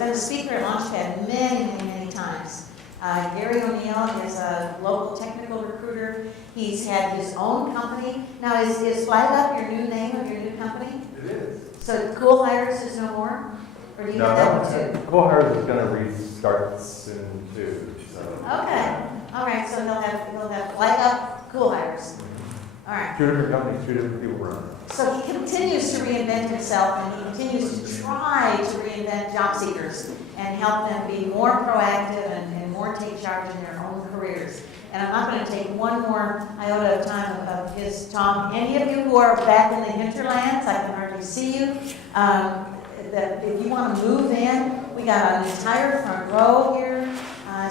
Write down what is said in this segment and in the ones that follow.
been a speaker at Launchpad many times. Gary O'Neill is a local technical recruiter. He's had his own company. Now, is Flag Up your new name of your new company? It is. So Cool Hires is no more? Or do you have that one too? Cool Hires is going to restart soon too. So. Okay. All right. So he'll have Flag Up, Cool Hires. All right. Two different companies, two different people run. So he continues to reinvent himself, and he continues to try to reinvent job seekers and help them be more proactive and more take charge in their own careers. And I'm not going to take one more iota of time of his talk. Any of you who are back in the hinterlands, I can hardly see you. That if you want to move in, we got an entire front row here,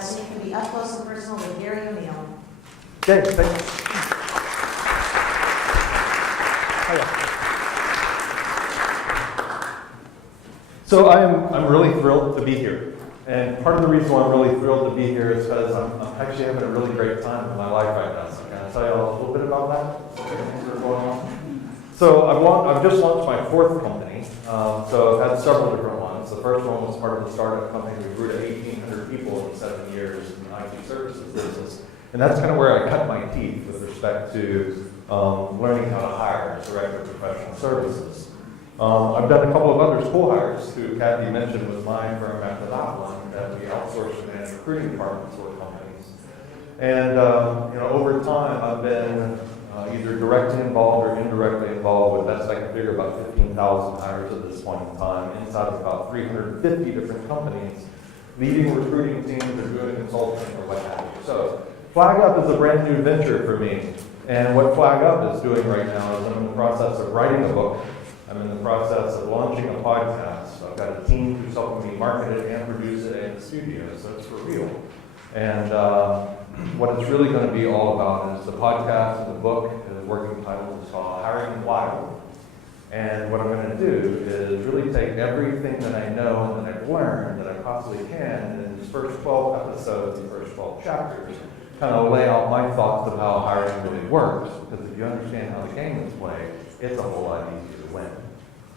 so you can be up close and personal with Gary O'Neill. Okay, thank you. So I'm really thrilled to be here. And part of the reason why I'm really thrilled to be here is because I'm actually having a really great time in my life right now. So can I tell you all a little bit about that? Things that are going on? So I've just launched my fourth company. So I've had several different ones. The first one was part of the startup company. We grew to 1,800 people in 7 years in the IT services business. And that's kind of where I cut my teeth with respect to learning how to hire as director of professional services. I've done a couple of other school hires who Kathy mentioned was my firm after that one, that we outsourced to manage recruiting departments for companies. And over time, I've been either directly involved or indirectly involved with, best I can figure, about 15,000 hires at this point in time, inside of about 350 different companies, leading recruiting teams or doing consulting or what have you. So Flag Up is a brand new venture for me. And what Flag Up is doing right now is I'm in the process of writing a book. I'm in the process of launching a podcast. I've got a team who's helping me market it and produce it in the studio, so it's for real. And what it's really going to be all about is the podcast and the book, the working title is called Hiring Wild. And what I'm going to do is really take everything that I know and that I've learned that I possibly can in these first 12 episodes, the first 12 chapters, kind of lay out my thoughts of how hiring really works. Because if you understand how the game is played, it's a whole lot easier to win.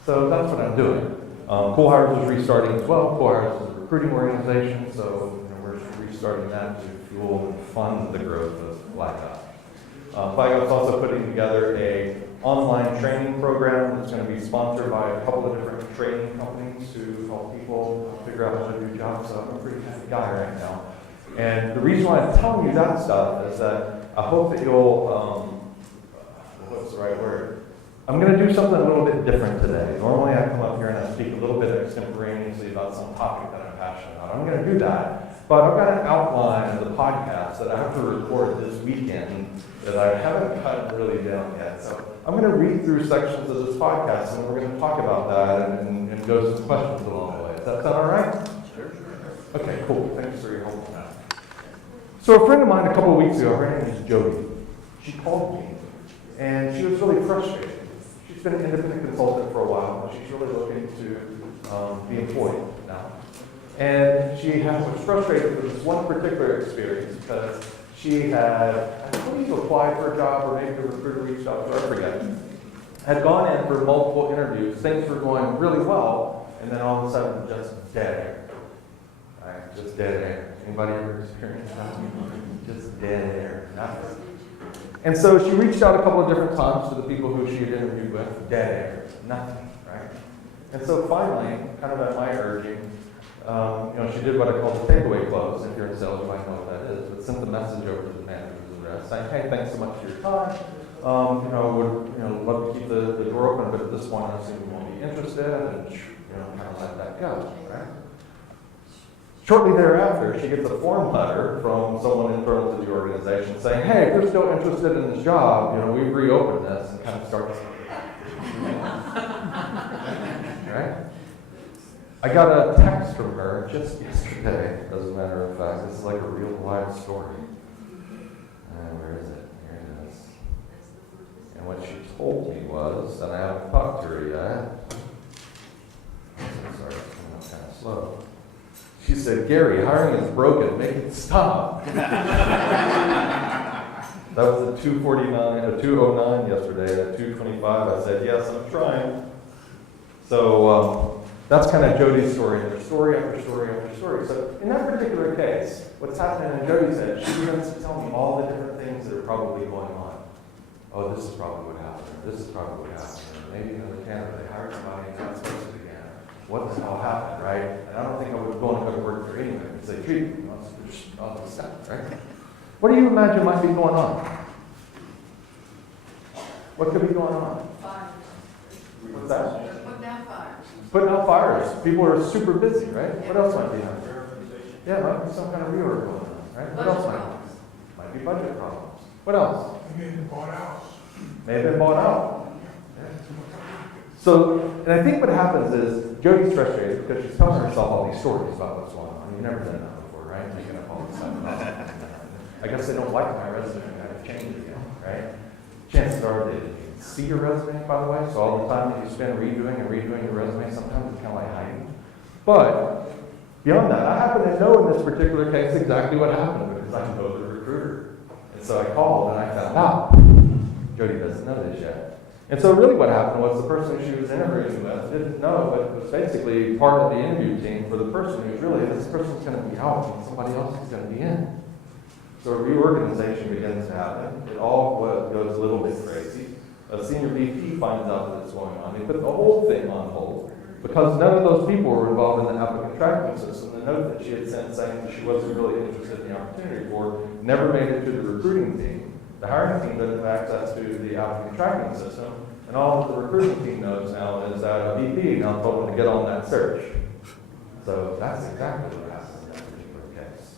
So that's what I'm doing. Cool Hires is restarting as well. Cool Hires is a recruiting organization, so we're restarting that to fuel and fund the growth of Flag Up. Flag Up is also putting together an online training program that's going to be sponsored by a couple of different training companies who help people figure out how to do jobs. So I'm a pretty happy guy right now. And the reason why I'm telling you that stuff is that I hope that you'll, what's the right word? I'm going to do something a little bit different today. Normally I come up here and I speak a little bit extemporaneously about some topic that I'm passionate about. I'm going to do that, but I've got an outline of the podcast that I have to record this weekend that I haven't cut really down yet. So I'm going to read through sections of this podcast and we're going to talk about that and go to some questions along the way. Does that sound all right? Sure. Okay, cool. Thanks for your help on that. So a friend of mine a couple of weeks ago, her name is Jody. She called me and she was really frustrated. She's been an independent consultant for a while, but she's really looking to be employed now. And she was frustrated with this one particular experience because she had, I believe, applied for a job, or maybe the recruiter reached out to her, I forget, had gone in for multiple interviews, things were going really well, and then all of a sudden, just dead air. Right? Just dead air. Anybody ever experienced that? Just dead air. Nothing. And so she reached out a couple of different times to the people who she had interviewed with. Dead air. Nothing, right? And so finally, kind of at my urging, she did what I call the takeaway close. If you're in sales, you might know what that is. But sent the message over to the manager's address saying, hey, thanks so much for your time. Would love to keep the door open, but at this point, I assume you won't be interested, and kind of let that go, right? Shortly thereafter, she gets a form letter from someone internal to the organization saying, hey, if you're still interested in this job, we've reopened this, and kind of starts. Right? I got a text from her just yesterday, as a matter of fact. This is like a real life story. Where is it? Here it is. And what she told me was, and I haven't talked to her yet. I'm sorry, it's coming up kind of slow. She said, Gary, hiring is broken. Make it stop. That was at 2:09 yesterday. At 2:25, I said, yes, I'm trying. So That's kind of Jody's story, and there's story after story after story. So in that particular case, what's happening in Jody's head, she begins to tell me all the different things that are probably going on. Oh, this is probably what happened, or this is probably what happened, or maybe in the Canada, they hired somebody and got supposed to again. What the hell happened, right? And I don't think I would go and go to work there anyway, because they treat me, just all this stuff, right? What do you imagine might be going on? What could be going on? Fires. What's that? Putting out fires. Putting out fires. People are super busy, right? What else might be happening? Yeah, might be some kind of reorg going on, right? What else might be? Might be budget problems. What else? Maybe bought out. May have been bought out. So, and I think what happens is Jody's frustrated because she's telling herself all these stories about what's going on. You've never done that before, right? Making up all this stuff. I guess they don't like my resume and gotta change it again, right? Chances are they didn't see your resume, by the way, so all the time that you spend redoing and redoing your resume, sometimes it's kind of like hiding. But beyond that, I happen to know in this particular case exactly what happened because I know the recruiter. And so I called and I found out. Jody doesn't know this yet. And so really what happened was the person she was interviewing with didn't know, but it was basically part of the interview team for the person who's really, this person's going to be out and somebody else is going to be in. So a reorganization begins to happen. It all goes a little bit crazy. A senior VP finds out that it's going on. They put the whole thing on hold because none of those people were involved in the applicant tracking system. The note that she had sent saying that she wasn't really interested in the opportunity for never made it to the recruiting team. The hiring team doesn't have access to the applicant tracking system, and all that the recruiting team knows now is that a VP now told them to get on that search. So that's exactly what happened in that particular case.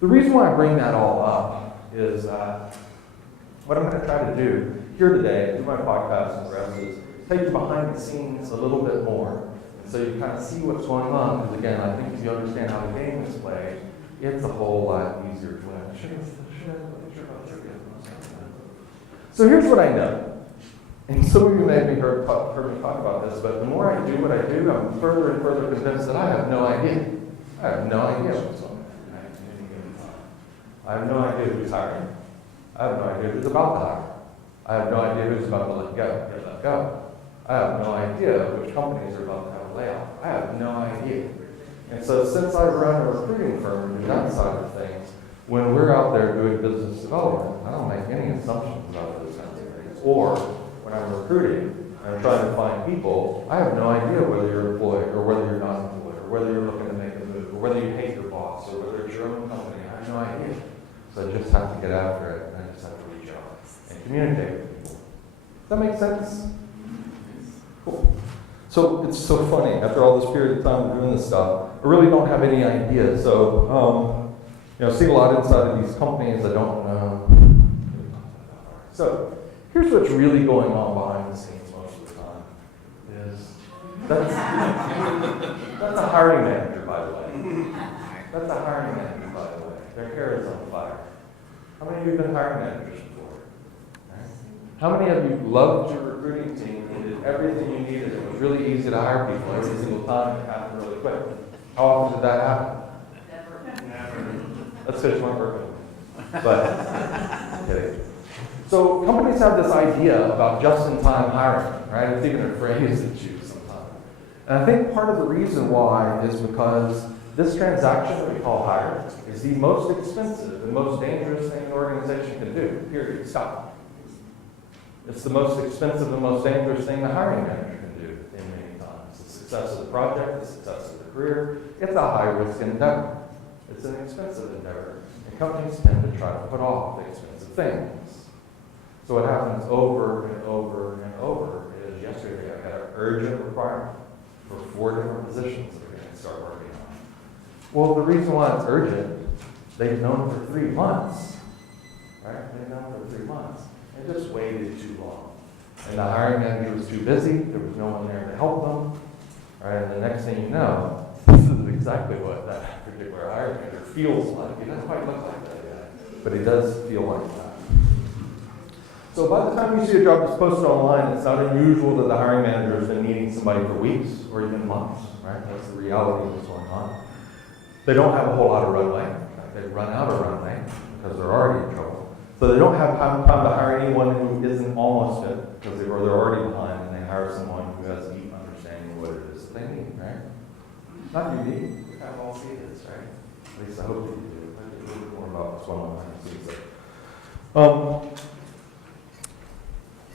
The reason why I bring that all up is what I'm going to try to do here today, through my podcast and the rest, is take you behind the scenes a little bit more, so you kind of see what's going on. Because again, I think if you understand how the game is played, it's a whole lot easier to win. So here's what I know. And some of you may have heard me talk about this, but the more I do what I do, I'm further and further convinced that I have no idea. I have no idea what's going on. I have no idea who's hiring. I have no idea who's about to hire. I have no idea who's about to let go. I have no idea which companies are about to have a layoff. I have no idea. And so since I run a recruiting firm and do that side of things, when we're out there doing business development, I don't make any assumptions about those kinds of things. Or when I'm recruiting and I'm trying to find people, I have no idea whether you're employed or whether you're not employed or whether you're looking to make a move or whether you hate your boss or whether it's your own company. I have no idea. So I just have to get after it and I just have to reach out and communicate with people. Does that make sense? Cool. So it's so funny, after all this period of time doing this stuff, I really don't have any idea. So, see a lot inside of these companies I don't know. So here's what's really going on behind the scenes most of the time. That's a hiring manager, by the way. That's a hiring manager, by the way. Their hair is on fire. How many of you have been hiring managers before? Right? How many of you loved your recruiting team and did everything you needed? It was really easy to hire people every single time. It happened really quick. How often did that happen? Never. That's because you weren't working. But, I'm kidding. So companies have this idea about just-in-time hiring, right? It's even a phrase that's used sometimes. And I think part of the reason why is because this transaction that we call hire is the most expensive and most dangerous thing an organization can do, period, stop. It's the most expensive and most dangerous thing the hiring manager can do in many times. The success of the project, the success of the career, it's a high-risk endeavor. It's an expensive endeavor. And companies tend to try to put off the expensive things. So what happens over and over and over is yesterday I had an urgent requirement for 4 different positions that we're going to start working on. Well, the reason why it's urgent, they've known for 3 months. Right? They've known for 3 months. They just waited too long. And the hiring manager was too busy. There was no one there to help them. Right? And the next thing you know, this is exactly what that particular hiring manager feels like. He doesn't quite look like that yet, but he does feel like that. So by the time you see a job that's posted online, it's not unusual that the hiring manager has been needing somebody for weeks or even months, right? That's the reality of what's going on. They don't have a whole lot of runway. They've run out of runway because they're already in trouble. So they don't have time to hire anyone who isn't almost fit because they're already behind, and they hire someone who has a deep understanding of what it is that they need. not unique. We kind of all see this, right? At least I hope that you do. I'll get a little bit more about this one behind the scenes there.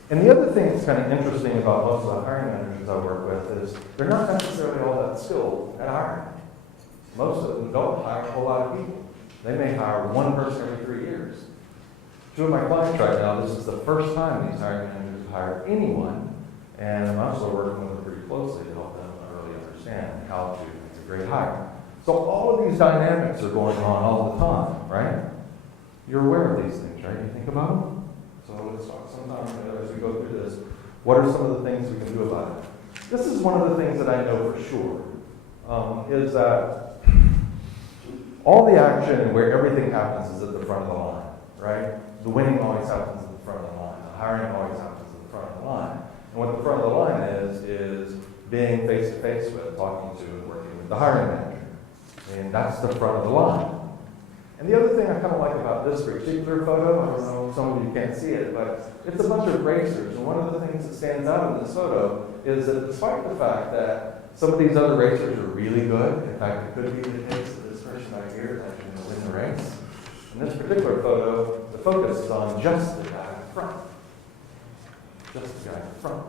And the other thing that's kind of interesting about most of the hiring managers I work with is they're not necessarily all that skilled at hiring. Most of them don't hire a whole lot of people. They may hire one person every 3 years. Two of my clients right now, this is the first time these hiring managers hire anyone, and I'm also working with them pretty closely to help them really understand how to make a great hire. So all of these dynamics are going on all the time, right? You're aware of these things, right? You think about them? So let's talk sometime as we go through this. What are some of the things we can do about it? This is one of the things that I know for sure, is that all the action and where everything happens is at the front of the line, right? The winning always happens at the front of the line. The hiring always happens at the front of the line. And what the front of the line is being face-to-face with, talking to and working with the hiring manager. And that's the front of the line. And the other thing I kind of like about this particular photo, I don't know, some of you can't see it, but it's a bunch of racers. And one of the things that stands out in this photo is that despite the fact that some of these other racers are really good, in fact, it could be the case that this person right here is actually going to win the race. In this particular photo, the focus is on just the guy in front. Just the guy in front.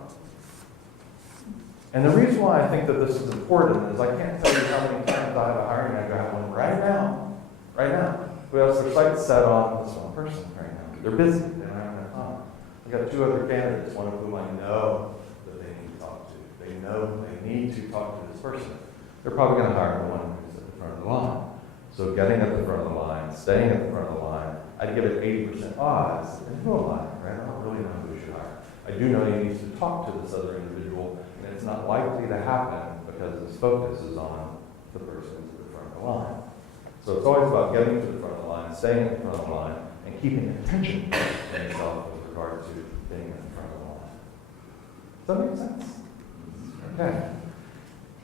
And the reason why I think that this is important is I can't tell you how many times I have a hiring manager have one right now, who has their sights set on this one person right now. They're busy, they don't have enough time. I've got two other candidates, one of whom I know that they need to talk to. They know they need to talk to this person. They're probably going to hire the one who's at the front of the line. So getting at the front of the line, staying at the front of the line, I'd give it 80% odds. And who am I, right? I don't really know who you should hire. I do know he needs to talk to this other individual, and it's not likely to happen because his focus is on the person to the front of the line. So it's always about getting to the front of the line, staying at the front of the line, and keeping attention to yourself with regard to being in the front of the line. Does that make sense? Okay.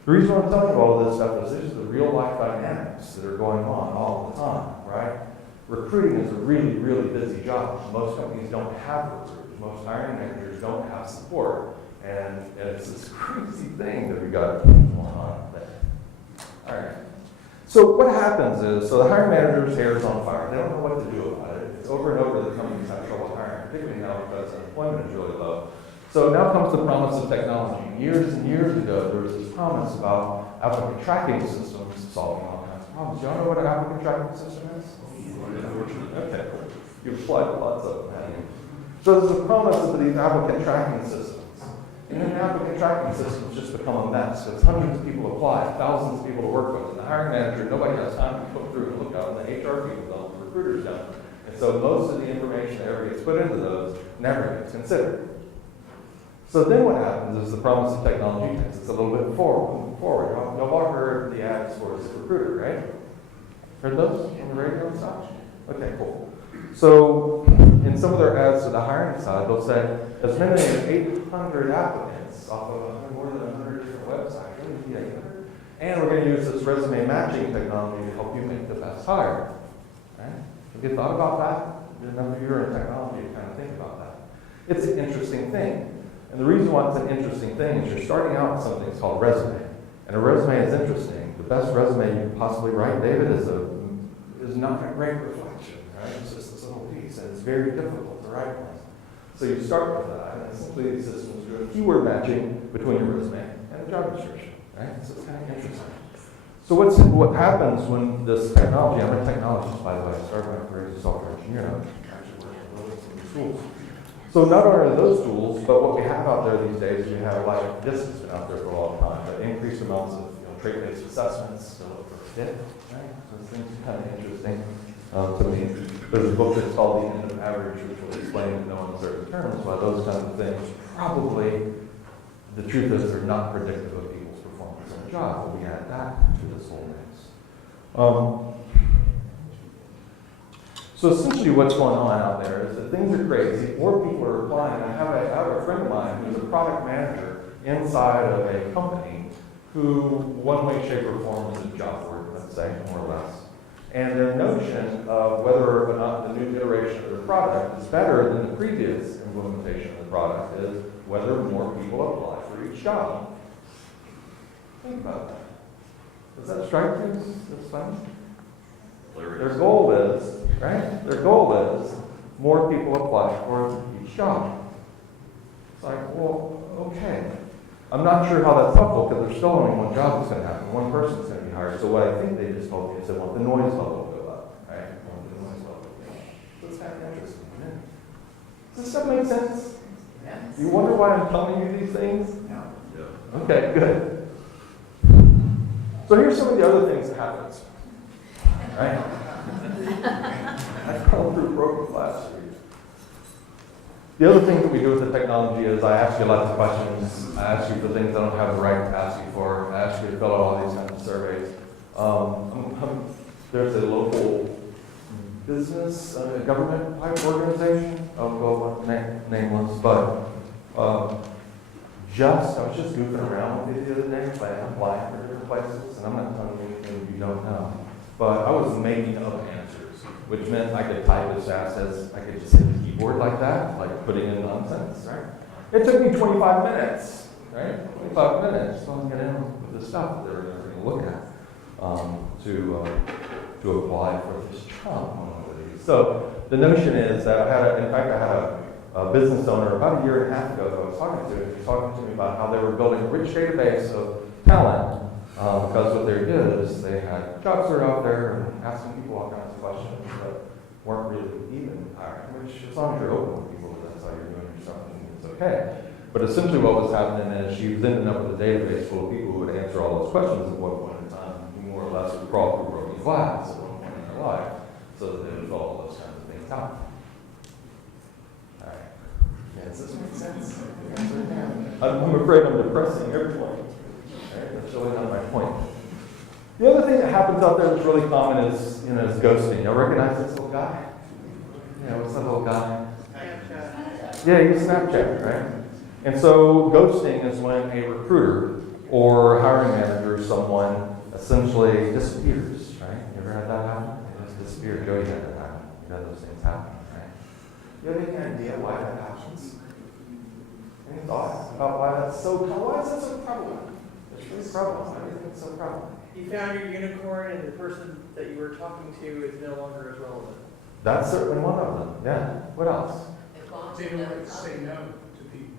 The reason I'm telling you all this stuff is these are the real life dynamics that are going on all the time, right? Recruiting is a really, really busy job. Most companies don't have recruiters. Most hiring managers don't have support. And it's this crazy thing that we got going on there. All right. So what happens is, so the hiring manager's hair is on fire. They don't know what to do about it. It's over and over the companies have trouble hiring, particularly now because unemployment is really low. So now comes the promise of technology. Years and years ago, there was this promise about applicant tracking systems solving all kinds of problems. Do y'all know what an applicant tracking system is? Okay, you've applied to lots of them, haven't you? So there's a promise of these applicant tracking systems. And then applicant tracking systems just become a mess because hundreds of people apply, thousands of people to work with. And the hiring manager, nobody has time to go through and look out, and the HR people don't, the recruiters don't. And so most of the information that ever gets put into those never gets considered. So then what happens is the promise of technology takes us a little bit forward. Y'all all heard the ads for ZipRecruiter, right? Heard those on the radio and such? Okay, cool. So in some of their ads to the hiring side, they'll say as many as 800 applicants off of more than 100 different websites. Really need 800. And we're going to use this resume matching technology to help you make the best hire. Right? Have you thought about that? Enough of you are in technology to kind of think about that. It's an interesting thing. And the reason why it's an interesting thing is you're starting out with something that's called a resume. And a resume is interesting. The best resume you can possibly write, David, is not a great reflection, right? It's just this little piece, and it's very difficult to write one. So you start with that, and essentially these systems do a keyword matching between your resume and a job description, right? So it's kind of interesting. So what happens when this technology, I'm a technologist, by the way, I started my career as a software engineer, I actually worked on some of these tools. So not only are those tools, but what we have out there these days, we have like this has been out there for a long time, but increased amounts of trait-based assessments to look for fit, right? So this thing's kind of interesting to me. There's a book that's called The End of Average, which will explain in no uncertain terms why those kinds of things probably, the truth is, they're not predictive of people's performance in a job, but we add that to this whole mix. So essentially what's going on out there is that things are crazy, more people are applying. I have a friend of mine who's a product manager inside of a company who, one way, shape, or form, is a job board, let's say, more or less. And their notion of whether or not the new iteration of the product is better than the previous implementation of the product is whether more people apply for each job. Think about that. Does that strike you as funny? Their goal is, right? Their goal is more people apply for each job. It's like, well, okay. I'm not sure how that's helpful because there's still only one job that's going to happen. One person's going to be hired. So what I think they just told me is they want the noise level to go up, right? They want the noise level to go up. So it's kind of interesting, isn't it? Does this stuff make sense? Yes. You wonder why I'm telling you these things? No. Okay, good. So here's some of the other things that happens. Right? I've gone through broken last week. The other thing that we do with the technology is I ask you lots of questions. I ask you for things I don't have the right to ask you for. I ask you to fill out all these kinds of surveys. There's a local business, government type organization. I'll go nameless, but I was just goofing around with it the other day, applying for different places, and I'm not telling you anything you don't know. But I was making up answers, which meant I could type as fast as I could just hit the keyboard like that, like putting in nonsense, right? It took me 25 minutes, right? 25 minutes to get in with the stuff that they were going to look at to apply for this job. So the notion is that I had a business owner about a year and a half ago that I was talking to. He was talking to me about how they were building a rich database of talent because what they did is they had jobs that were out there and asking people all kinds of questions that weren't really even hiring, which as long as you're open with people, that's how you're doing something, it's okay. But essentially what was happening is she was ending up with a database full of people who would answer all those questions at one point in time, who more or less would crawl through broken glass at one point in their life, so that they would follow those kinds of things out. All right. Yeah, does this make sense? I'm afraid I'm depressing everyone. Right? That's really not my point. The other thing that happens out there that's really common is ghosting. Y'all recognize this little guy? Yeah, what's that little guy? Snapchat. Yeah, he's Snapchat, right? And so ghosting is when a recruiter or hiring manager or someone essentially disappears, right? You ever had that happen? They just disappear. Joey had that happen. You know those things happen, right? You have any idea why that happens? Any thoughts about why is that so prevalent? It's really prevalent. Why do you think it's so prevalent? You found your unicorn and the person that you were talking to is no longer as relevant. That's certainly one of them. Yeah. What else? They don't like to say no to people.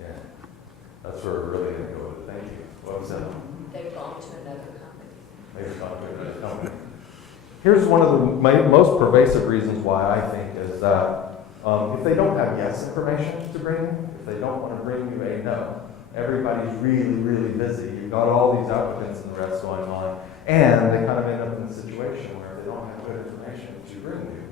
Yeah. That's where we're really going to go with it. Thank you. What was that? They've gone to another company. They've gone to another company. Here's one of the most pervasive reasons why I think is that if they don't have yes information to bring you, if they don't want to bring you a no, everybody's really, really busy. You've got all these applicants and the rest going on, and they kind of end up in a situation where if they don't have good information to bring you,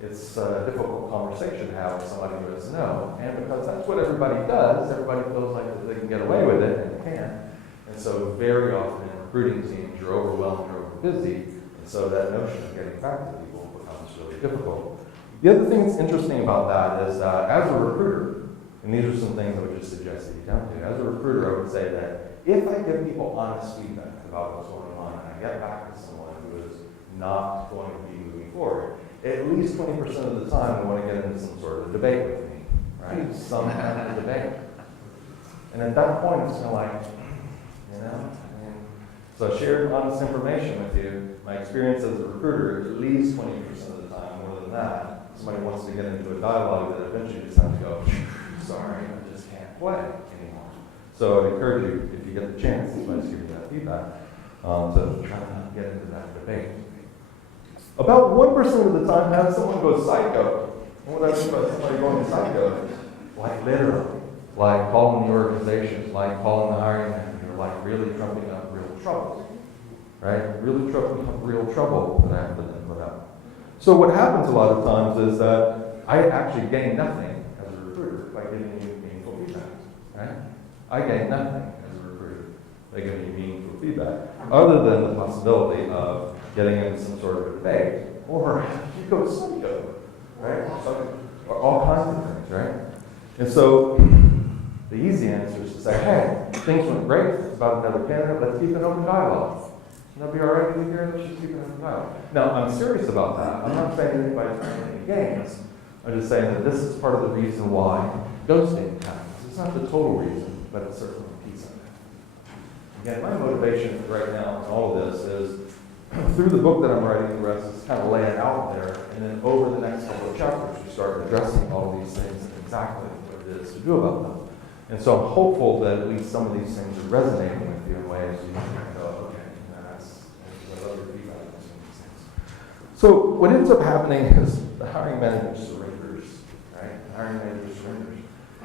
it's a difficult conversation to have with somebody who says no. And because that's what everybody does, everybody feels like that they can get away with it, and they can. And so very often in recruiting teams, you're overwhelmed, you're over busy, and so that notion of getting back to people becomes really difficult. The other thing that's interesting about that is as a recruiter, and these are some things I would just suggest that you don't do. As a recruiter, I would say that if I give people honest feedback about what's going on, and I get back to someone who is not going to be moving forward, at least 20% of the time they want to get into some sort of a debate with me, right? Some kind of debate. And at that point, it's kind of like, so I shared honest information with you. My experience as a recruiter, at least 20% of the time, more than that, somebody wants to get into a dialogue that eventually just have to go, sorry, I just can't play anymore. So I'd encourage you, if you get the chance, that's why I was giving you that feedback, to try to get into that debate. About 1% of the time, have someone go psycho. And what I mean by somebody going psycho is, like literally, like calling the organization, like calling the hiring manager, like really trumping up real trouble, right? Really trumping up real trouble that I have to then put up. So what happens a lot of times is that I actually gain nothing as a recruiter by giving you meaningful feedback, right? I gain nothing as a recruiter by giving you meaningful feedback, other than the possibility of getting into some sort of a debate, or you go psycho, right? Or all kinds of things, right? And so the easy answer is to say, hey, things went great, it's about another candidate, let's keep an open dialogue. And they'll be all right with you here, let's just keep an open dialogue. Now, I'm serious about that. I'm not saying anybody's playing any games. I'm just saying that this is part of the reason why ghosting happens. It's not the total reason, but it's certainly a piece of it. again, my motivation right now in all of this is through the book that I'm writing, the rest is kind of laying out there, and then over the next couple of chapters, we start addressing all of these things and exactly what it is to do about them. And so I'm hopeful that at least some of these things are resonating with you in ways you can go, okay, that's what other people are doing these things. So what ends up happening is the hiring manager surrenders, right? The hiring manager surrenders.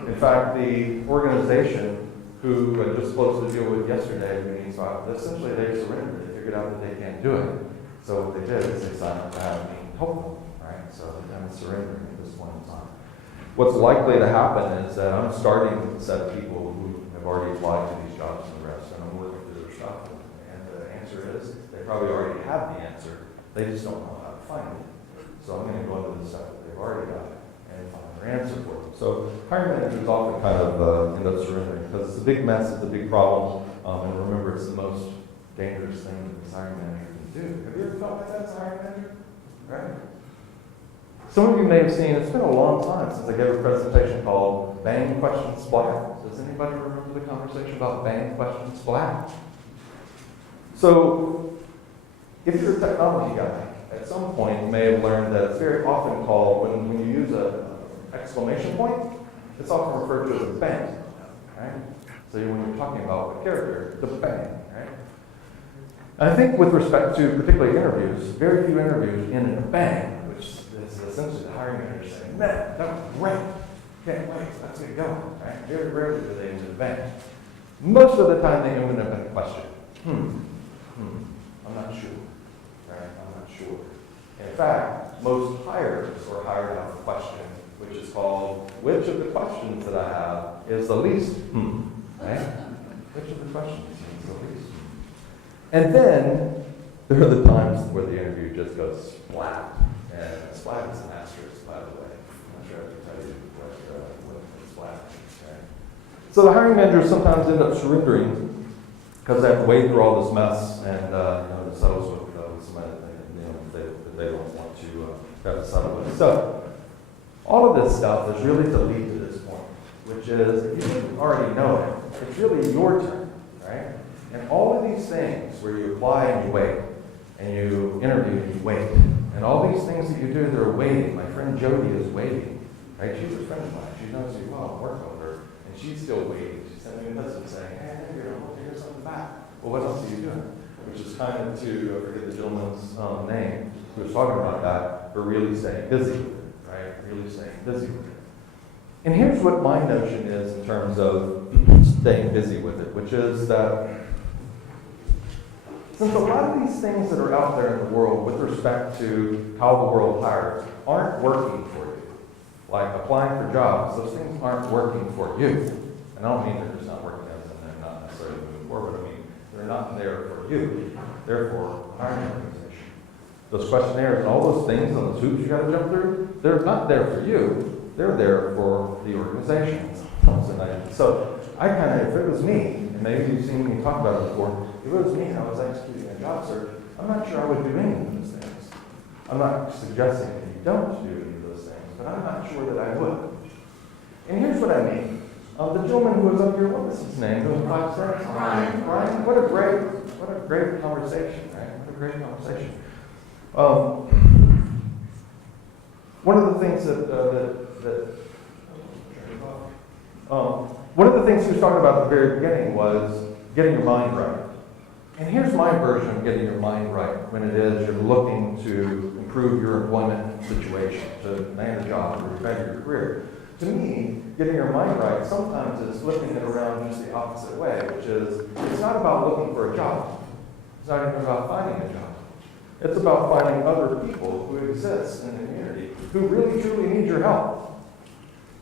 In fact, the organization who I was supposed to deal with yesterday, meeting spot, essentially they surrendered. They figured out that they can't do it. So what they did is they signed up to have me help them, right? So they're kind of surrendering at this point in time. What's likely to happen is that I'm starting with a set of people who have already applied to these jobs and the rest, and I'm looking through their stuff. And the answer is they probably already have the answer. They just don't know how to find it. So I'm going to go into the stuff that they've already got and find their answer for them. So hiring managers often kind of end up surrendering because it's a big mess, it's a big problem, and remember, it's the most dangerous thing that this hiring manager can do. Have you ever felt like that as a hiring manager? Right? Some of you may have seen, it's been a long time since I gave a presentation called Bang Question Splat. Does anybody remember the conversation about Bang Question Splat? So, if you're a technology guy, at some point you may have learned that it's very often called, when you use an exclamation point, it's often referred to as a bang, right? So when you're talking about a character, the bang, right? And I think with respect to particularly interviews, very few interviews end in a bang, which is essentially the hiring manager saying, man, that was great, can't wait, let's get going, right? Very rarely do they end in a bang. Most of the time they end up in a question. I'm not sure, right? I'm not sure. In fact, most hires are hired out of a question, which is called, which of the questions that I have is the least right? Which of the questions is the least And then, there are the times where the interview just goes splat. And splat is an asterisk, by the way. I'm not sure I can tell you what splat is, right? So the hiring managers sometimes end up surrendering because they have to wade through all this mess and to settle with somebody that they don't want to have to settle with. So all of this stuff is really to lead to this point, which is, if you didn't already know it, it's really your turn, right? And all of these things where you apply and you wait, and you interview and you wait, and all these things that you do, they're waiting. My friend Jody is waiting, right? She's a friend of mine. She knows you well. I work with her, and she's still waiting. She sent me a message saying, hey, I'm here. I want to hear something back. Well, what else are you doing? Which is kind of to, I forget the gentleman's name, who was talking about that, but really staying busy with it, right? Really staying busy with it. And here's what my notion is in terms of staying busy with it, which is that since a lot of these things that are out there in the world with respect to how the world hires aren't working for you, like applying for jobs, those things aren't working for you. And I don't mean they're just not working as in they're not necessarily moving forward. I mean, they're not there for you. Therefore, hiring organization. Those questionnaires and all those things and those hoops you got to jump through, they're not there for you. They're there for the organization. So I kind of, if it was me, and maybe you've seen me talk about it before, if it was me and I was executing a job search, I'm not sure I would do any of those things. I'm not suggesting that you don't do any of those things, but I'm not sure that I would. And here's what I mean. The gentleman who was up here, what was his name? Who was 5 cents? Ryan. What a great conversation, right? What a great conversation. One of the things one of the things he was talking about at the very beginning was getting your mind right. And here's my version of getting your mind right when it is you're looking to improve your employment situation, to land a job or better your career. To me, getting your mind right sometimes is flipping it around just the opposite way, which is it's not about looking for a job. It's not even about finding a job. It's about finding other people who exist in the community who really truly need your help.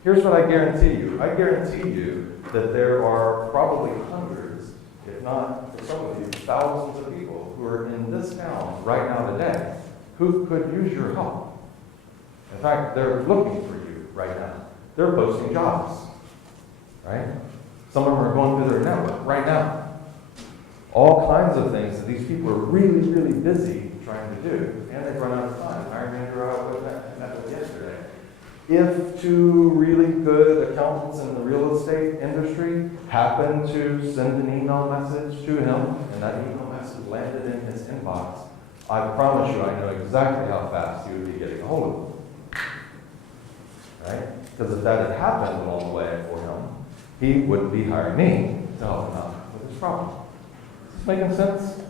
Here's what I guarantee you. I guarantee you that there are probably hundreds, if not, for some of you, thousands of people who are in this town right now today who could use your help. In fact, they're looking for you right now. They're posting jobs, right? Some of them are going through their network right now. All kinds of things that these people are really, really busy trying to do, and they've run out of time. Hiring manager I met with yesterday. If two really good accountants in the real estate industry happen to send an email message to him, and that email message landed in his inbox, I promise you I know exactly how fast he would be getting a hold of them. Right? Because if that had happened along the way for him, he wouldn't be hiring me to help him out with his problem. Is this making sense?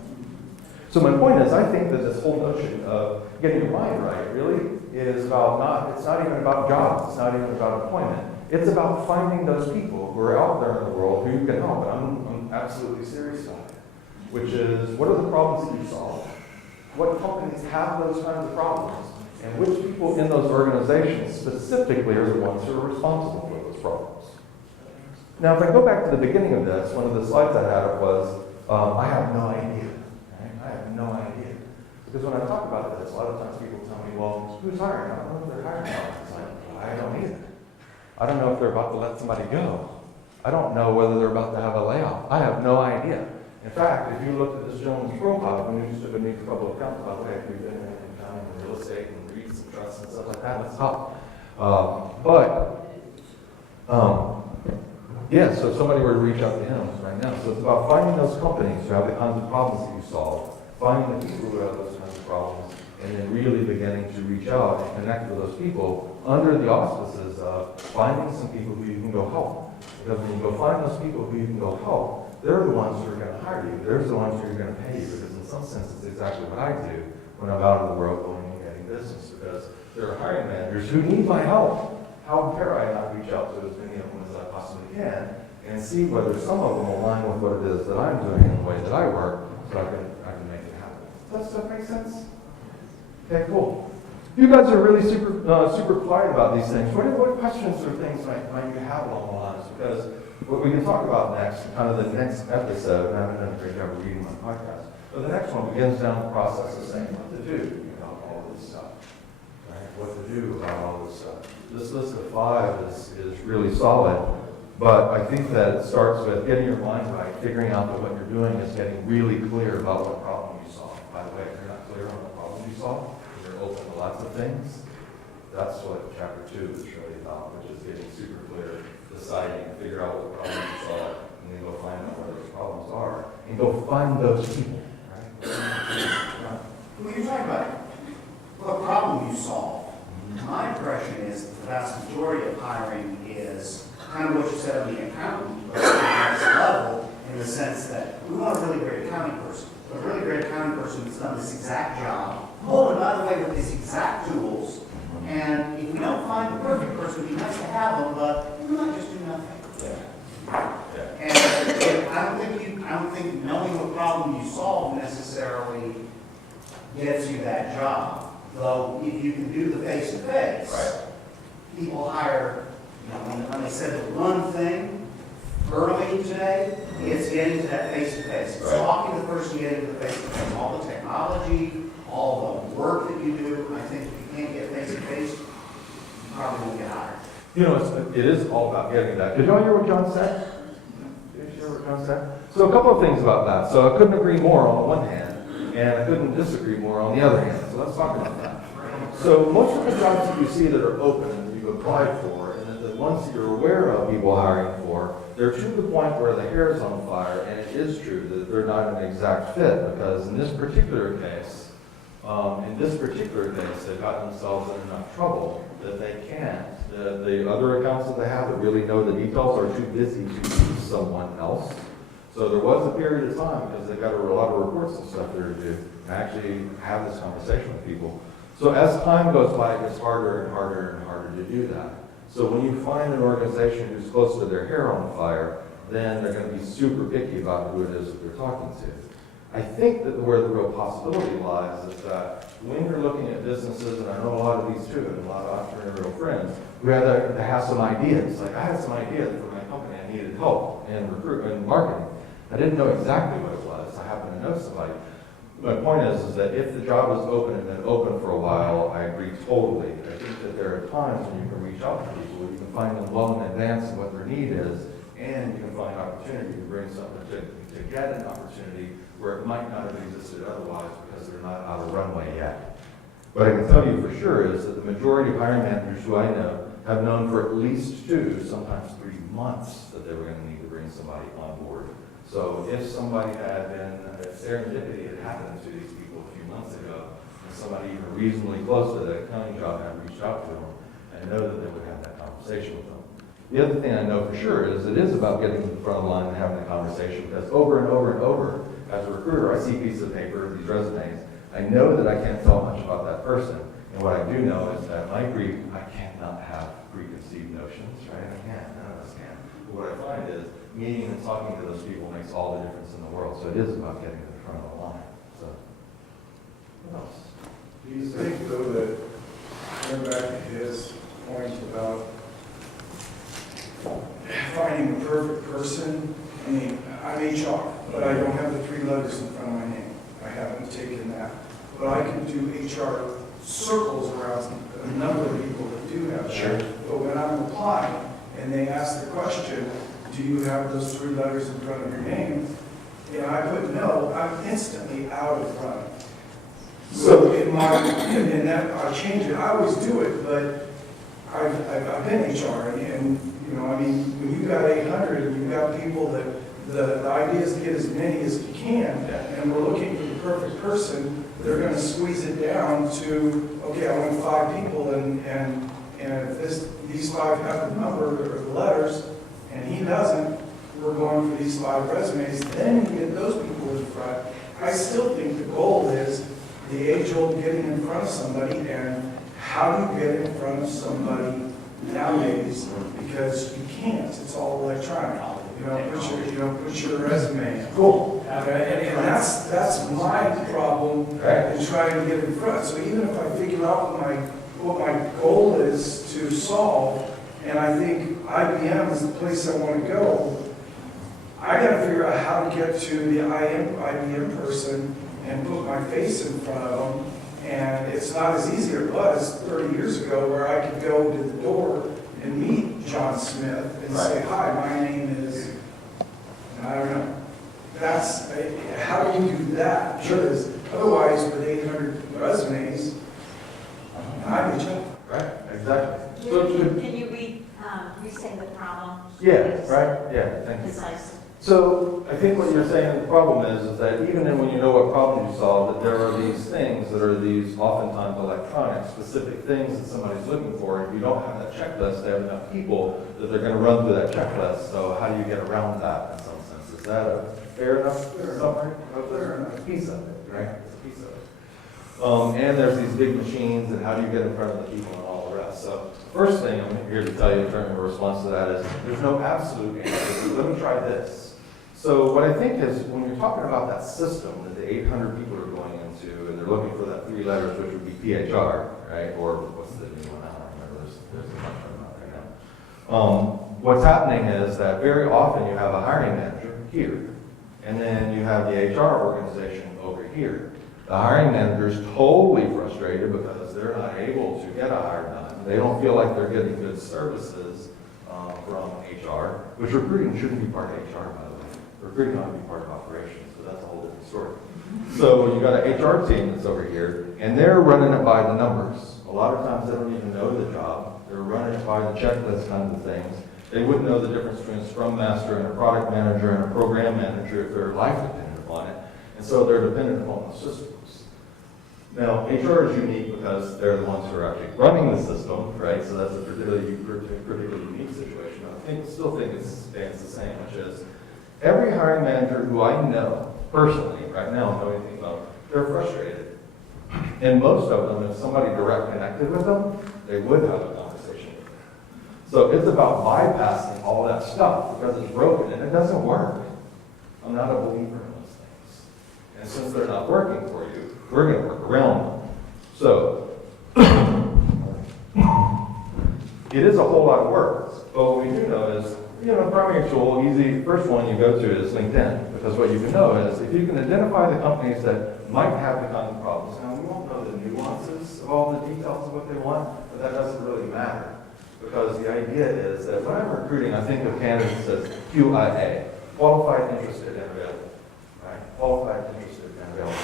So my point is, I think that this whole notion of getting your mind right really is about it's not even about jobs, it's not even about employment. It's about finding those people who are out there in the world who you can help. And I'm absolutely serious about it. Which is, what are the problems that you solve? What companies have those kinds of problems? And which people in those organizations specifically are the ones who are responsible for those problems? Now, if I go back to the beginning of this, one of the slides I had was, I have no idea. Right? I have no idea. Because when I talk about this, a lot of times people tell me, well, who's hiring? I don't know if they're hiring now. It's like, well, I don't either. I don't know if they're about to let somebody go. I don't know whether they're about to have a layoff. I have no idea. In fact, if you look at this gentleman's profile, when you used to need a couple of accounts, by the way, if you've been in accounting and real estate and read some trusts and stuff like that, it's tough. Yeah, so if somebody were to reach out to him right now, so it's about finding those companies who have the kinds of problems that you solve, finding the people who have those kinds of problems, and then really beginning to reach out and connect with those people under the auspices of finding some people who you can go help. Because when you go find those people who you can go help, they're the ones who are going to hire you. They're the ones who are going to pay you. Because in some sense, it's exactly what I do when I'm out in the world going and getting business. Because there are hiring managers who need my help. How dare I not reach out to as many of them as I possibly can and see whether some of them align with what it is that I'm doing in the way that I work, so I can make it happen. Does that stuff make sense? Okay, cool. You guys are really super quiet about these things. What questions or things might you have along the lines? Because what we can talk about next, kind of the next episode, and I haven't done a great job of reading my podcast, but the next one begins down the process of saying what to do about all this stuff. Right? What to do about all this stuff. This list of 5 is really solid, but I think that it starts with getting your mind right, figuring out that what you're doing is getting really clear about what problem you solve. By the way, if you're not clear on what problem you solve, you're open to lots of things. That's what chapter 2 is really about, which is getting super clear, deciding, figure out what problem you solve, and then go find out where those problems are, and go find those people. Right? When you're talking about what problem you solve, my impression is the vast majority of hiring is kind of what you said on the accountant, but at the next level, in the sense that we want a really great accounting person. A really great accounting person that's done this exact job, and by the way, with these exact tools. And if we don't find the perfect person, it'd be nice to have them, but we might just do nothing. And I don't think knowing what problem you solve necessarily gets you that job. Though if you can do the face-to-face, people hire, when they said the one thing early today, it's getting to that face-to-face. It's talking to the person, getting to the face-to-face. All the technology, all the work that you do, I think if you can't get face-to-face, you probably won't get hired. It is all about getting that. Did y'all hear what John said? Did you hear what John said? So a couple of things about that. So I couldn't agree more on the one hand, and I couldn't disagree more on the other hand. So let's talk about that. So most of the jobs that you see that are open and that you've applied for, and that the ones that you're aware of people hiring for, they're to the point where the hair is on fire, and it is true that they're not an exact fit, because in this particular case, they've gotten themselves in enough trouble that they can't. The other accounts that they have that really know the details are too busy to use someone else. So there was a period of time, because they've got a lot of reports and stuff there to do, and actually have this conversation with people. So as time goes by, it gets harder and harder and harder to do that. So when you find an organization who's close to their hair on fire, then they're going to be super picky about who it is that they're talking to. I think that where the real possibility lies is that when you're looking at businesses, and I know a lot of these too, and a lot of entrepreneurial friends, who have some ideas. Like, I had some ideas for my company, I needed help in recruitment and marketing. I didn't know exactly what it was. I happened to know somebody. My point is that if the job is open and been open for a while, I agree totally. I think that there are times when you can reach out to people, you can find them well in advance of what their need is, and you can find opportunity to bring something to get an opportunity where it might not have existed otherwise because they're not out of runway yet. What I can tell you for sure is that the majority of hiring managers who I know have known for at least 2, sometimes 3 months that they were going to need to bring somebody on board. So if somebody had been, if serendipity had happened to these people a few months ago, and somebody even reasonably close to the accounting job had reached out to them, I know that they would have that conversation with them. The other thing I know for sure is it is about getting to the front of the line and having a conversation, because over and over and over, as a recruiter, I see pieces of paper, these resumes, I know that I can't tell much about that person. And what I do know is that my Greek, I cannot have preconceived notions, right? I can't, none of us can. But what I find is meeting and talking to those people makes all the difference in the world. So it is about getting to the front of the line. So, what else? Do you think, though, that, going back to his point about finding the perfect person, I mean, I'm HR, but I don't have the 3 letters in front of my name. I haven't taken that. But I can do HR circles around a number of people that do have that. Sure. But when I'm applying and they ask the question, do you have those 3 letters in front of your name? And I put no, I'm instantly out of front. So in my, and that, I change it, I always do it, but I've been HR, and, you know, I mean, when you've got 800, and you've got people that, the idea is to get as many as you can, and we're looking for the perfect person, they're gonna squeeze it down to, okay, I want 5 people, and if these 5 have the number or the letters, and he doesn't, we're going for these 5 resumes, then you get those people in front. I still think the goal is the age-old getting in front of somebody, and how do you get in front of somebody nowadays? Because you can't, it's all electronic. Put your resume in. Cool. And that's my problem in trying to get in front. So even if I figure out what my goal is to solve, and I think IBM is the place I want to go, I got to figure out how to get to the IBM person and put my face in front of them. And it's not as easy as it was 30 years ago, where I could go to the door and meet John Smith and say, hi, my name is, and I don't know. That's, how do you do that? Because otherwise, with 800 resumes, I'm a job. Right, exactly. Can you restate the problem? Yeah, right, yeah, thank you. Precisely. So I think what you're saying, the problem is that even when you know what problem you solve, that there are these things that are these oftentimes electronic, specific things that somebody's looking for. If you don't have that checklist, they have enough people that they're going to run through that checklist. So how do you get around that in some sense? Is that a fair enough summary? Fair enough. It's a piece of it, right? It's a piece of it. And there's these big machines, and how do you get in front of the people and all the rest? So first thing I'm here to tell you in terms of response to that is there's no absolute answer. Let me try this. So what I think is when you're talking about that system that the 800 people are going into, and they're looking for that 3 letters, which would be PHR, right? Or what's the new one? I don't remember. There's a bunch of them out right now. What's happening is that very often you have a hiring manager here, and then you have the HR organization over here. The hiring manager is totally frustrated because they're not able to get a hire done. They don't feel like they're getting good services from HR, which recruiting shouldn't be part of HR, by the way. Recruiting ought to be part of operations, so that's a whole different story. So you got an HR team that's over here, and they're running it by the numbers. A lot of times they don't even know the job. They're running it by the checklist kinds of things. They wouldn't know the difference between a scrum master and a product manager and a program manager if their life depended upon it. And so they're dependent upon the systems. Now, HR is unique because they're the ones who are actually running the system, right? So that's a particularly unique situation. I still think it stands the same, which is every hiring manager who I know personally, right now, know anything about, they're frustrated. And most of them, if somebody direct connected with them, they would have a conversation with them. So it's about bypassing all that stuff because it's broken and it doesn't work. I'm not a believer in those things. And since they're not working for you, we're going to work around them. So it is a whole lot of work. But what we do know is, primary tool, easy, first one you go to is LinkedIn. Because what you can know is if you can identify the companies that might have the kind of problems. Now, we won't know the nuances of all the details of what they want, but that doesn't really matter. Because the idea is that when I'm recruiting, I think of candidates as QIA, qualified, interested, and available. Right? Qualified, interested, and available.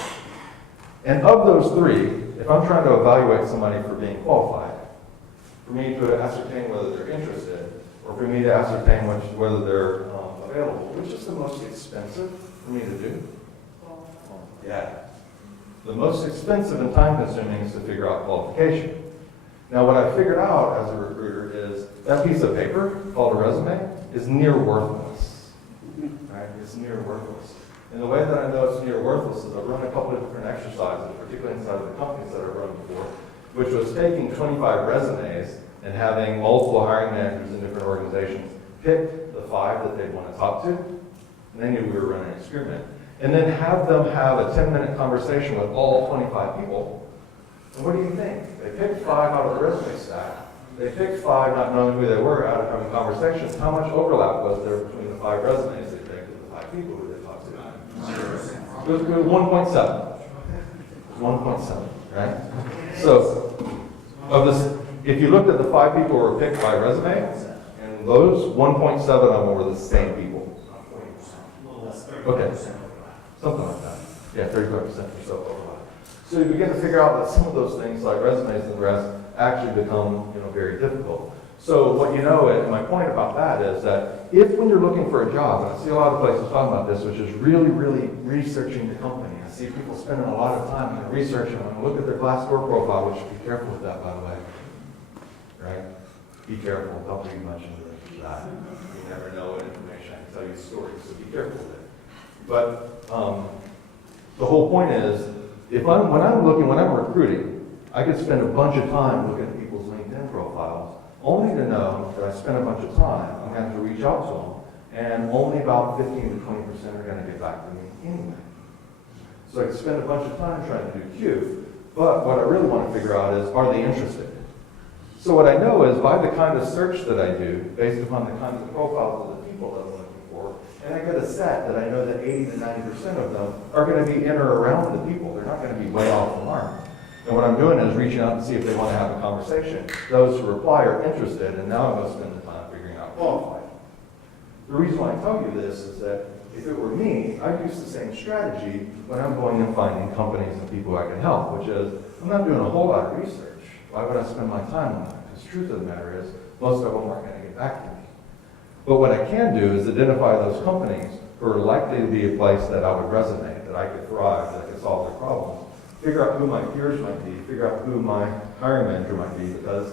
And of those 3, if I'm trying to evaluate somebody for being qualified, for me to ascertain whether they're interested, or for me to ascertain whether they're available, which is the most expensive for me to do? Yeah. The most expensive and time-consuming is to figure out qualification. Now, what I figured out as a recruiter is that piece of paper called a resume is near worthless. Right? It's near worthless. And the way that I know it's near worthless is I've run a couple of different exercises, particularly inside of the companies that I've run before, which was taking 25 resumes and having multiple hiring managers in different organizations pick the 5 that they'd want to talk to, and they knew we were running an experiment. And then have them have a 10-minute conversation with all 25 people. And what do you think? They picked 5 out of the resume stack. They picked 5 not knowing who they were out of having conversations. How much overlap was there between the 5 resumes they picked and the 5 people who they talked to? It was 1.7. 1.7, right? So, of this, if you looked at the 5 people who were picked by resume, and those 1.7 of them were the same people. Okay. Something like that. Yeah, 35% or so overlap. So you begin to figure out that some of those things, like resumes and the rest, actually become, very difficult. So what you know, and my point about that is that if when you're looking for a job, and I see a lot of places talking about this, which is really, really researching the company. I see people spending a lot of time researching them. Look at their Glassdoor profile, which be careful with that, by the way. Right? Be careful. Don't read much into that. You never know what information. I can tell you stories, so be careful with it. But the whole point is, when I'm recruiting, I could spend a bunch of time looking at people's LinkedIn profiles, only to know that I spent a bunch of time. I'm going to have to reach out to them, and only about 15 to 20% are going to get back to me anyway. So I could spend a bunch of time trying to do Q, but what I really want to figure out is, are they interested? So what I know is, by the kind of search that I do, based upon the kinds of profiles of the people that I'm looking for, and I get a set that I know that 80 to 90% of them are going to be in or around the people. They're not going to be way off the mark. And what I'm doing is reaching out to see if they want to have a conversation. Those who reply are interested, and now I'm going to spend the time figuring out qualified. The reason why I tell you this is that if it were me, I'd use the same strategy when I'm going and finding companies and people I can help, which is, I'm not doing a whole lot of research. Why would I spend my time on that? Because the truth of the matter is, most of them aren't going to get back to me. But what I can do is identify those companies who are likely to be a place that I would resonate, that I could thrive, that I could solve their problems. Figure out who my peers might be, figure out who my hiring manager might be, because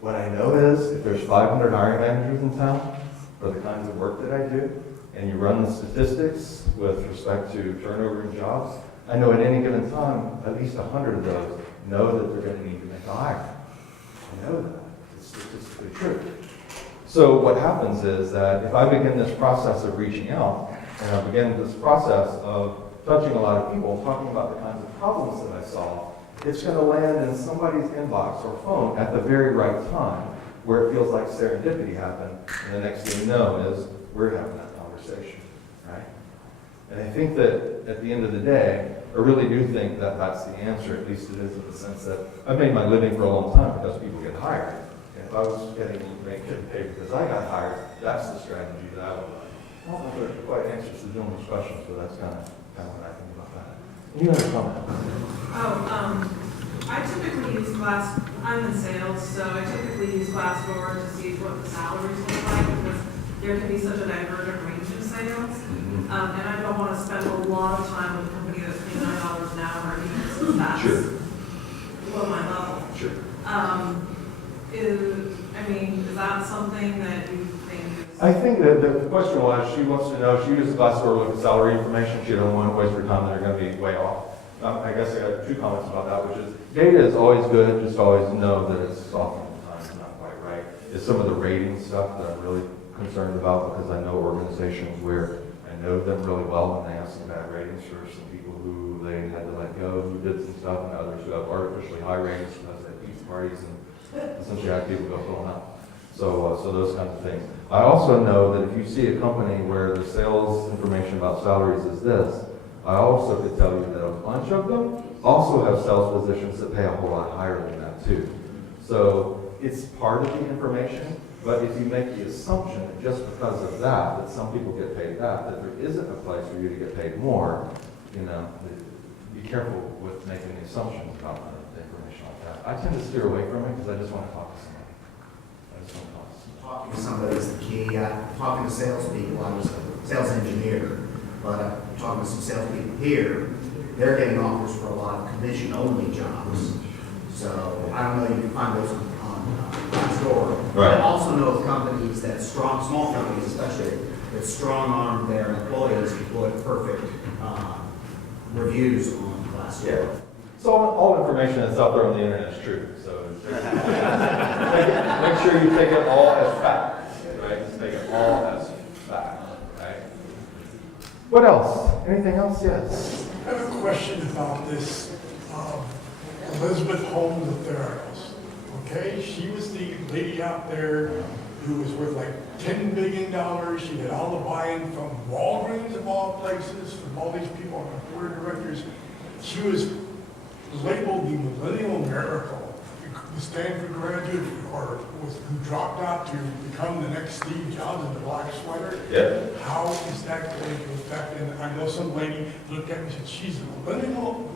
what I know is if there's 500 hiring managers in town for the kinds of work that I do, and you run the statistics with respect to turnover in jobs, I know at any given time, at least 100 of those know that they're going to need to make a hire. I know that. It's statistically true. So what happens is that if I begin this process of reaching out, and I begin this process of touching a lot of people, talking about the kinds of problems that I solve, it's going to land in somebody's inbox or phone at the very right time, where it feels like serendipity happened, and the next thing you know is we're having that conversation, right? And I think that at the end of the day, I really do think that that's the answer, at least it is in the sense that I've made my living for a long time because people get hired. And if I was getting paid because I got hired, that's the strategy that I would run. I don't know if it quite answers the gentleman's questions, but that's kind of what I think about that. You have a comment? I typically use I'm in sales, so I typically use Glassdoor to see what the salaries look like, because there can be such a divergent range in sales. And I don't want to spend a lot of time with a company that's paying $9 an hour, even since that's below my level. Sure. Is that something that you think is... I think that the question was, she wants to know, she uses Glassdoor to look at salary information. She doesn't want to waste her time, they're going to be way off. I guess I got 2 comments about that, which is, data is always good, just always know that it's oftentimes not quite right. It's some of the rating stuff that I'm really concerned about, because I know organizations where I know them really well, and they have some bad ratings for some people who they had to let go, who did some stuff, and others who have artificially high ratings because they had pizza parties and essentially had people go filling up. So those kinds of things. I also know that if you see a company where the sales information about salaries is this, I also could tell you that a bunch of them also have sales positions that pay a whole lot higher than that too. So it's part of the information, but if you make the assumption that just because of that some people get paid that there isn't a place for you to get paid more, be careful with making assumptions about the information like that. I tend to steer away from it because I just want to talk to somebody. this one costs. Talking to somebody is the key. Talking to salespeople, I was a sales engineer, but talking to some salespeople here, they're getting offers for a lot of commission-only jobs. So I don't know, you can find those on Glassdoor. Right. I also know of companies that small companies especially, that strong-arm their employees to put perfect reviews on Glassdoor. So all information that's out there on the internet is true, so make sure you take it all as fact, right? Just take it all as fact, right? What else? Anything else? Yes. I have a question about this Elizabeth Holmes of Theranos. Okay, she was the lady out there who was worth like $10 billion. She had all the buy-in from Walgreens of all places, from all these people on the board of directors. She was labeled the millennial miracle. The Stanford graduate who dropped out to become the next Steve Jobs in the black sweater. Yeah. How is that going to affect? And I know some lady looked at me and said, she's a millennial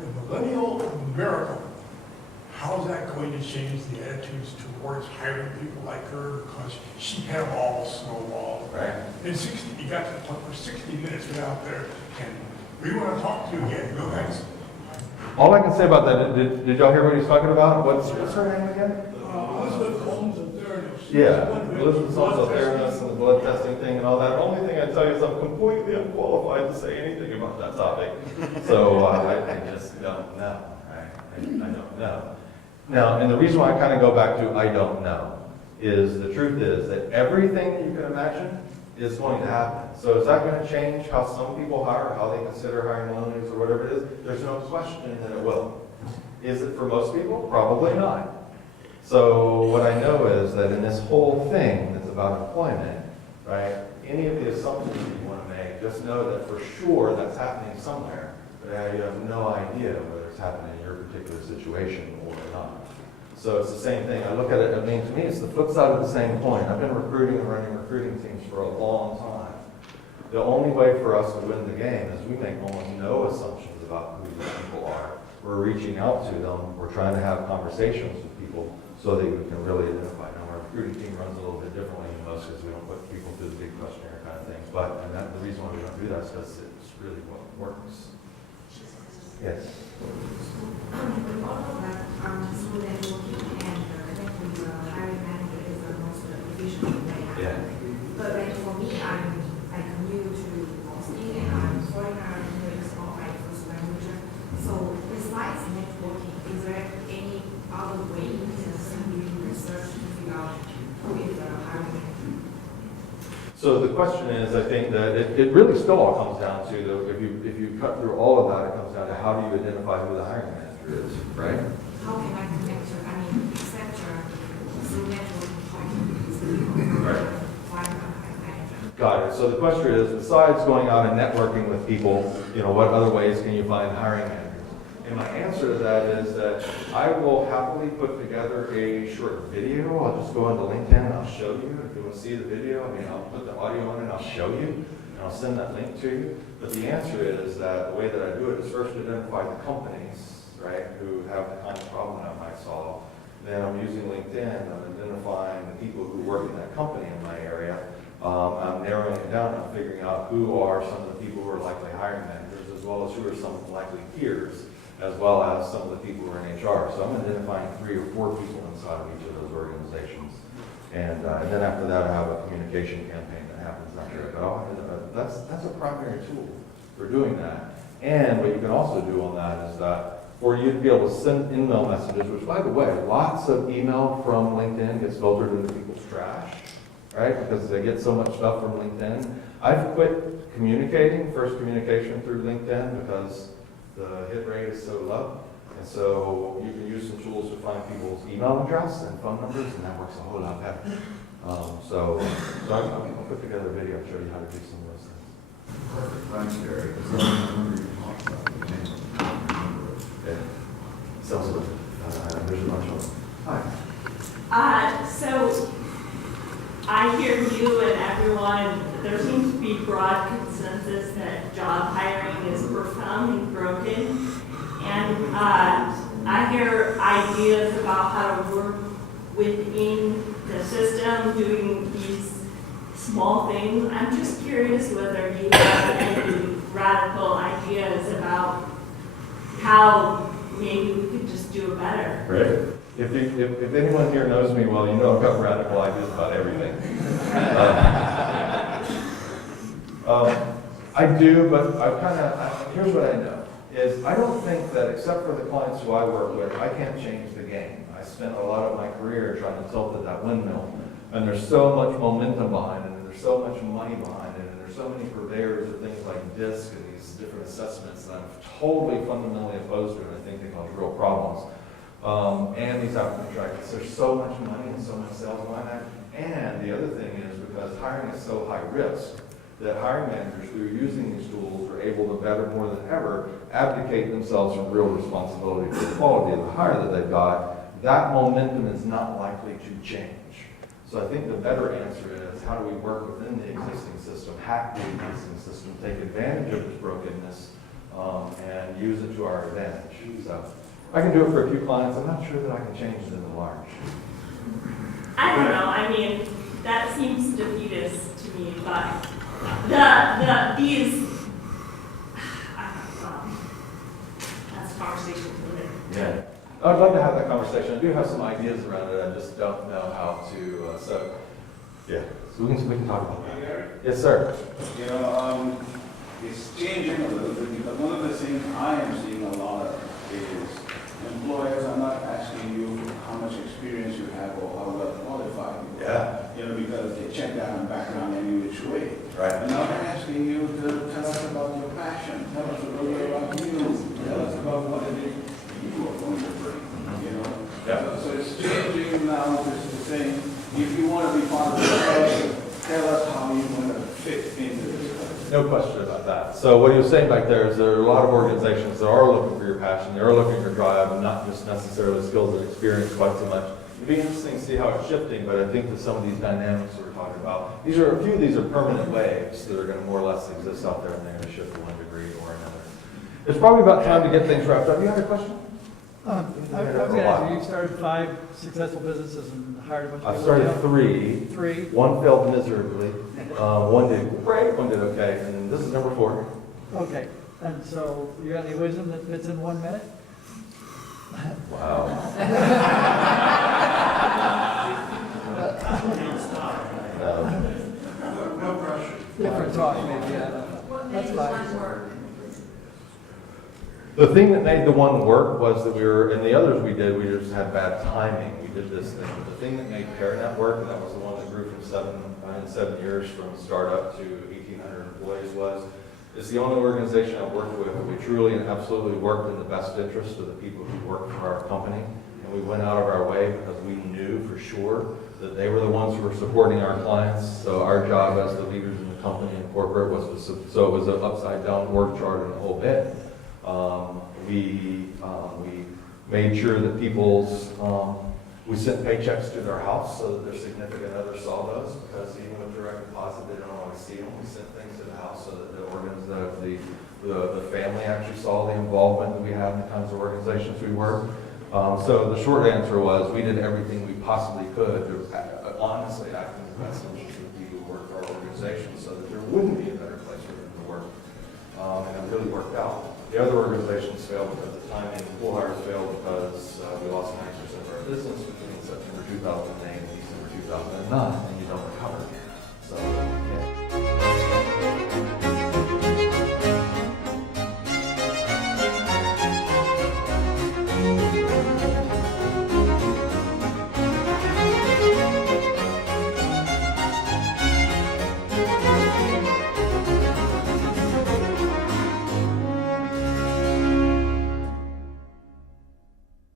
miracle. How is that going to change the attitudes towards hiring people like her? Because she had them all snowballed. Right. In 60, you got to the point where 60 minutes went out there, and we want to talk to you again. No thanks. All I can say about that, did y'all hear what he's talking about? What's her name again? Elizabeth Holmes of Theranos. Yeah, Elizabeth Holmes of Theranos and the blood testing thing and all that. The only thing I tell you is I'm completely unqualified to say anything about that topic. So I just don't know. I don't know. Now, and the reason why I kind of go back to I don't know is the truth is that everything that you can imagine is going to happen. So is that going to change how some people hire, how they consider hiring millennials or whatever it is? There's no question that it will. Is it for most people? Probably not. So what I know is that in this whole thing that's about employment, right, any of the assumptions that you want to make, just know that for sure that's happening somewhere, but you have no idea whether it's happening in your particular situation or not. So it's the same thing. I look at it, I mean, to me, it's the flip side of the same coin. I've been recruiting and running recruiting teams for a long time. The only way for us to win the game is we make almost no assumptions about who these people are. We're reaching out to them. We're trying to have conversations with people so that we can really identify them. Our recruiting team runs a little bit differently than most because we don't put people through the big questionnaire kind of things. But and the reason why we don't do that is because it's really what works. Yes. With all of that, through networking and connect with the hiring manager is the most efficient way. Yeah. But like for me, I'm new to Austin and I'm foreigner English not my first language. So besides networking, is there any other way you can do research to figure out who is the hiring manager? So the question is, I think that it really still all comes down to, if you cut through all of that, it comes down to how do you identify who the hiring manager is, right? How can I connect to, except through networking, talking Right. find a hiring manager? Got it. So the question is, besides going out and networking with people, what other ways can you find hiring managers? And my answer to that is that I will happily put together a short video. I'll just go into LinkedIn and I'll show you. If you want to see the video, I'll put the audio on and I'll show you. And I'll send that link to you. But the answer is that the way that I do it is first identify the companies, right, who have the kind of problem that I might solve. Then I'm using LinkedIn, I'm identifying the people who work in that company in my area. I'm narrowing it down, I'm figuring out who are some of the people who are likely hiring managers, as well as who are some likely peers, as well as some of the people who are in HR. So I'm identifying 3 or 4 people inside of each of those organizations. And then after that, I have a communication campaign that happens after it. But that's a primary tool for doing that. And what you can also do on that is that for you to be able to send email messages, which by the way, lots of email from LinkedIn gets filtered into people's trash, right? Because they get so much stuff from LinkedIn. I've quit communicating, first communication through LinkedIn because the hit rate is so low. And so you can use some tools to find people's email address and phone numbers, and that works a whole lot better. So I'll put together a video and show you how to do some of those things. Perfect. Thanks, Gary. Because I remember you talked about the name. Yeah. Sounds good. There's a bunch of them. Hi. So I hear you and everyone, there seems to be broad consensus that job hiring is profoundly broken. And I hear ideas about how to within the system doing these small things. I'm just curious whether you have any radical ideas about how maybe we could just do it better. Great. If anyone here knows me well, you know I've got radical ideas about everything. I do, but here's what I know, is I don't think that except for the clients who I work with, I can't change the game. I spent a lot of my career trying to tilt at that windmill, and there's so much momentum behind it, and there's so much money behind it, and there's so many purveyors of things like DISC and these different assessments that I'm totally fundamentally opposed to, and I think they cause real problems. And these outcome trackers, there's so much money and so much sales behind that. And the other thing is because hiring is so high risk, that hiring managers who are using these tools are able to better more than ever abdicate themselves from real responsibility for the quality of the hire that they've got. That momentum is not likely to change. So I think the better answer is how do we work within the existing system, hack the existing system, take advantage of its brokenness, and use it to our advantage. So I can do it for a few clients. I'm not sure that I can change it in the large. I don't know, I mean, that seems defeatist to me, but these, I don't know, that's a conversation for later. Yeah. I'd love to have that conversation. I do have some ideas around it. I just don't know how to, so we can talk about that. Yes, sir. You know, it's changing a little bit because one of the things I am seeing a lot of is employers are not asking you how much experience you have or how well qualified you are. Yeah. You know, because they check that on background any which way. Right. And now they're asking you to tell us about your passion, tell us a little bit about you, tell us about what it is you are going to bring, you know? Yeah. So it's changing now, this is saying, if you want to be part of the culture, tell us how you want to fit into this culture. No question about that. So what he was saying back there is there are a lot of organizations that are looking for your passion, they are looking for your drive, and not just necessarily skills and experience quite so much. It'd be interesting to see how it's shifting, but I think that some of these dynamics that we're talking about, a few of these are permanent waves that are going to more or less exist out there, and they're going to shift to one degree or another. It's probably about time to get things wrapped up. You have a question? I was going to ask you, you started 5 successful businesses and hired a bunch of I've people. started 3. 3. One failed miserably. One did great, one did okay, and this is number 4. Okay, and so you got any wisdom that fits in 1 minute? Wow. No pressure. Different talk, maybe, I don't know. What That's made fine. one work? The thing that made the one work was that and the others we just had bad timing. We did this thing. But the thing that made ParaNet work, and that was the one that grew from 7 years from startup to 1,800 employees it's the only organization I've worked with that we truly and absolutely worked in the best interest of the people who work for our company. And we went out of our way because we knew for sure that they were the ones who were supporting our clients. So our job as the leaders in the company and corporate was so it was an upside down org chart in the whole bit. We made sure that we sent paychecks to their house so that their significant others saw those, because even with direct deposit, they don't always see them. We sent things to the house so that the family actually saw the involvement that we had in the kinds of organizations we were. So the short answer was we did everything we possibly could to honestly act in the best interest of the people who work for our organization so that there wouldn't be a better place for them to work. And it really worked out. The other organizations failed because the timing, pool hires failed because we lost 90% of our business between September 2008 and December 2009.